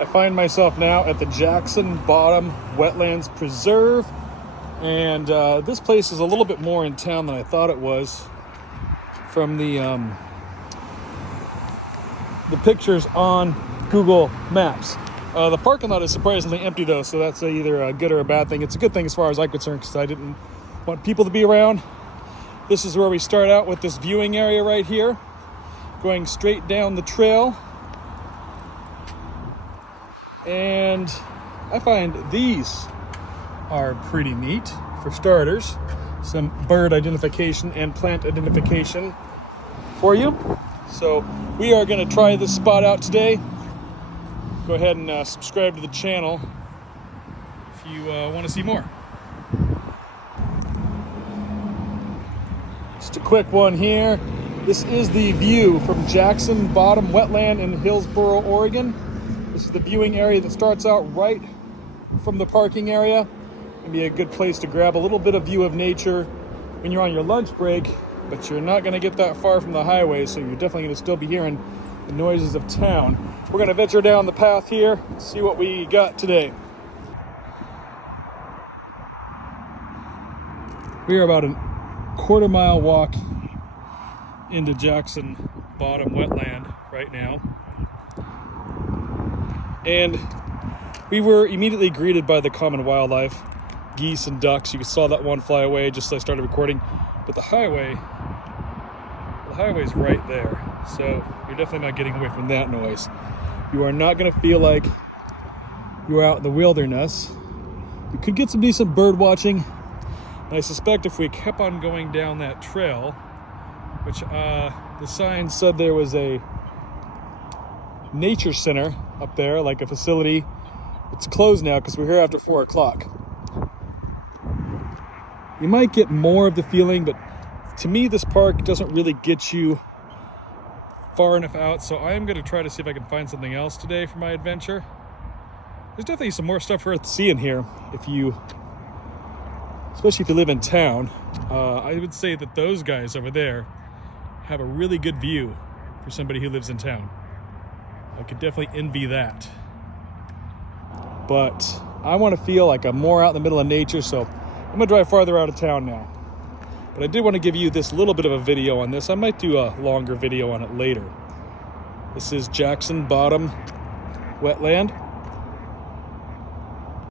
I find myself now at the Jackson Bottom Wetlands Preserve, and this place is a little bit more in town than I thought it was from the pictures on Google Maps. The parking lot is surprisingly empty though, so that's either a good or a bad thing. It's a good thing as far as I'm concerned because I didn't want people to be around. This is where we start out with this viewing area right here, going straight down the trail. And I find these are pretty neat for starters. Some bird identification and plant identification for you. So we are going to try this spot out today. Go ahead and subscribe to the channel if you want to see more. Just a quick one here. This is the view from Jackson Bottom Wetland in Hillsboro, Oregon. This is the viewing area that starts out right from the parking area. It'd be a good place to grab a little bit of view of nature when you're on your lunch break, but you're not going to get that far from the highway, so you're definitely going to still be hearing the noises of town. We're going to venture down the path here and see what we got today. We are about a quarter-mile walk into Jackson Bottom Wetland right now. And we were immediately greeted by the common wildlife, geese and ducks. You saw that one fly away just as I started recording. But the highway's right there. So you're definitely not getting away from that noise. You are not going to feel like you're out in the wilderness. You could get some decent bird watching. And I suspect if we kept on going down that trail, which the sign said there was a nature center up there, like a facility. It's closed now because we're here after 4 o'clock. You might get more of the feeling, but to me this park doesn't really get you far enough out, so I am going to try to see if I can find something else today for my adventure. There's definitely some more stuff worth seeing here, especially if you live in town. I would say that those guys over there have a really good view for somebody who lives in town. I could definitely envy that. But I want to feel like I'm more out in the middle of nature, so I'm going to drive farther out of town now. But I did want to give you this little bit of a video on this. I might do a longer video on it later. This is Jackson Bottom Wetland.